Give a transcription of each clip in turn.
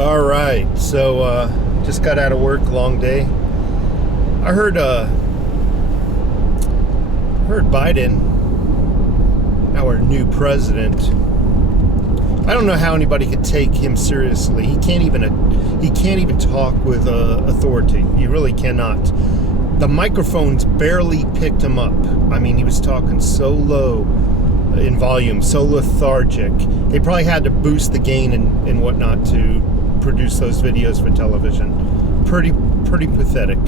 All right, so just got out of work, long day. I heard Biden, our new president. I don't know how anybody could take him seriously. He can't even talk with authority. He really cannot. The microphones barely picked him up. I mean, he was talking so low in volume, so lethargic. They probably had to boost the gain and whatnot to produce those videos for television. Pretty pathetic.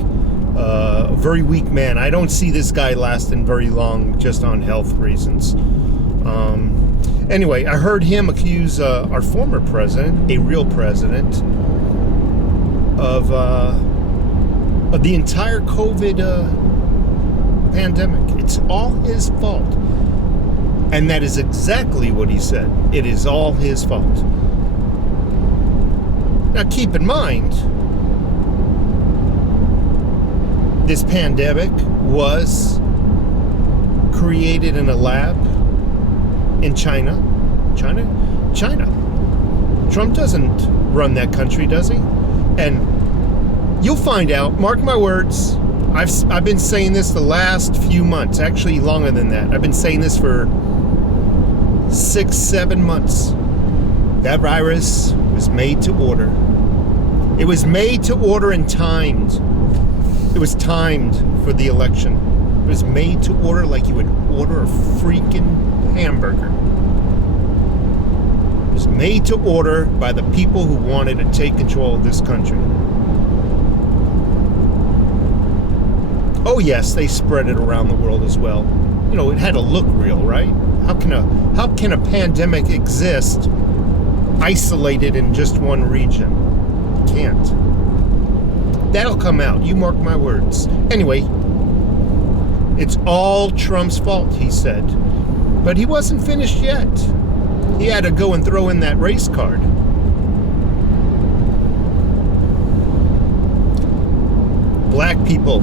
Very weak man. I don't see this guy lasting very long just on health reasons. Anyway, I heard him accuse our former president, a real president, of the entire COVID pandemic. It's all his fault. And that is exactly what he said. It is all his fault. Now keep in mind, this pandemic was created in a lab in China. Trump doesn't run that country, does he? And you'll find out, mark my words, I've been saying this the last few months, actually longer than that. I've been saying this for 6-7 months. That virus was made to order. It was made to order and timed. It was timed for the election. It was made to order like you would order a freaking hamburger. It was made to order by the people who wanted to take control of this country. Oh yes, they spread it around the world as well. You know, it had to look real, right? How can a pandemic exist isolated in just one region? It can't. That'll come out. You mark my words. Anyway, it's all Trump's fault, he said. But he wasn't finished yet. He had to go and throw in that race card. Black people,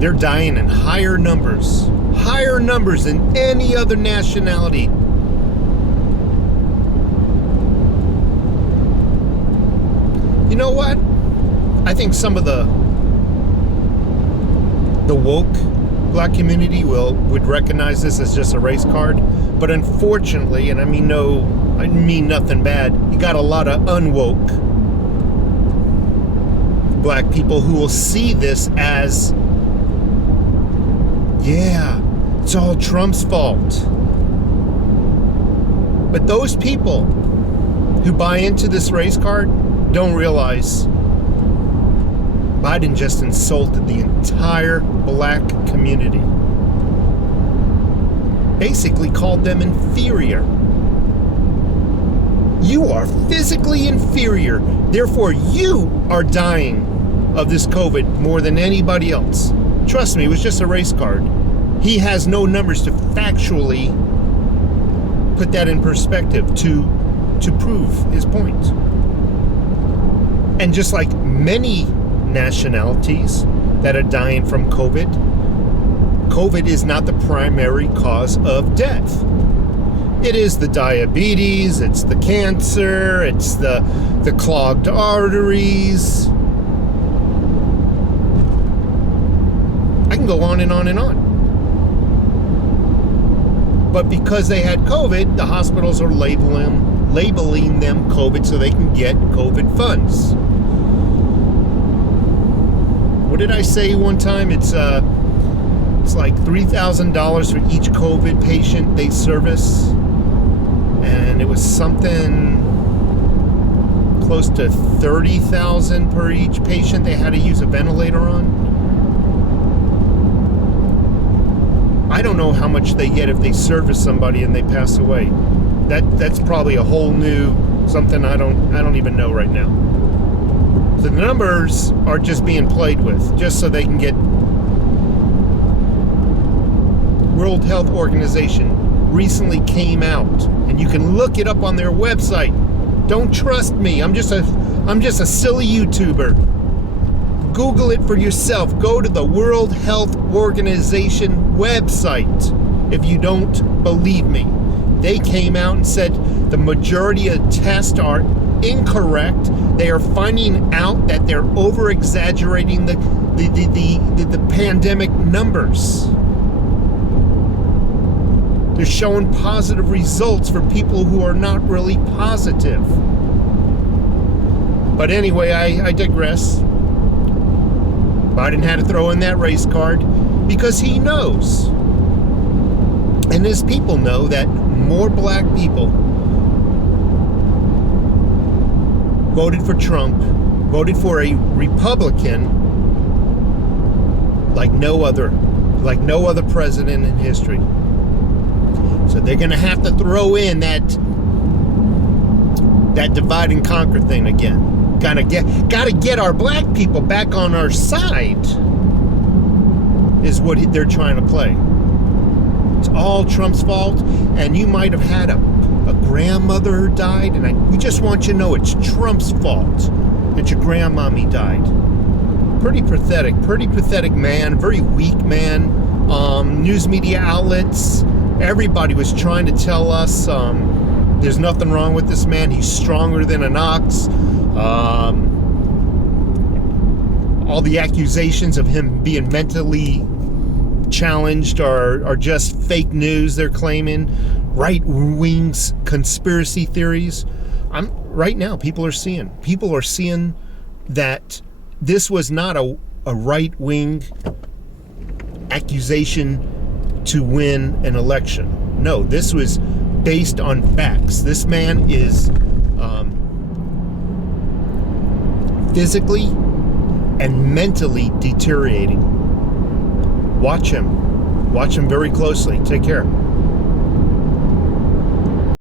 they're dying in higher numbers than any other nationality. You know what? I think some of the woke black community would recognize this as just a race card, but unfortunately, and I mean nothing bad, you got a lot of unwoke black people who will see this as, yeah, it's all Trump's fault. But those people who buy into this race card don't realize Biden just insulted the entire black community. Basically called them inferior. You are physically inferior. Therefore, you are dying of this COVID more than anybody else. Trust me, it was just a race card. He has no numbers to factually put that in perspective to prove his point. And just like many nationalities that are dying from COVID, COVID is not the primary cause of death. It is the diabetes, it's the cancer, it's the clogged arteries. I can go on and on and on. But because they had COVID, the hospitals are labeling them COVID so they can get COVID funds. What did I say one time? It's like $3,000 for each COVID patient they service, and it was something close to $30,000 per each patient they had to use a ventilator on. I don't know how much they get if they service somebody and they pass away. That's probably a whole new something I don't even know right now. The numbers are just being played with, just so they can get World Health Organization recently came out, and you can look it up on their website. Don't trust me. I'm just a silly YouTuber. Google it for yourself. Go to the World Health Organization website if you don't believe me. They came out and said The majority of tests are incorrect. They are finding out that they're over-exaggerating the pandemic numbers. They're showing positive results for people who are not really positive. But anyway, I digress. Biden had to throw in that race card because he knows, and his people know, that more black people voted for Trump, voted for a Republican like no other president in history. So they're going to have to throw in that divide and conquer thing again. Gotta get our black people back on our side is what they're trying to play. It's all Trump's fault, and you might have had a grandmother who died, and we just want you to know it's Trump's fault that your grandmommy died. Pretty pathetic man, very weak man. News media outlets, everybody was trying to tell us there's nothing wrong with this man. He's stronger than an ox. All the accusations of him being mentally challenged are just fake news, they're claiming. Right-wing conspiracy theories. Right now, people are seeing that this was not a right-wing accusation to win an election. No, this was based on facts. This man is physically and mentally deteriorating. Watch him very closely. Take care.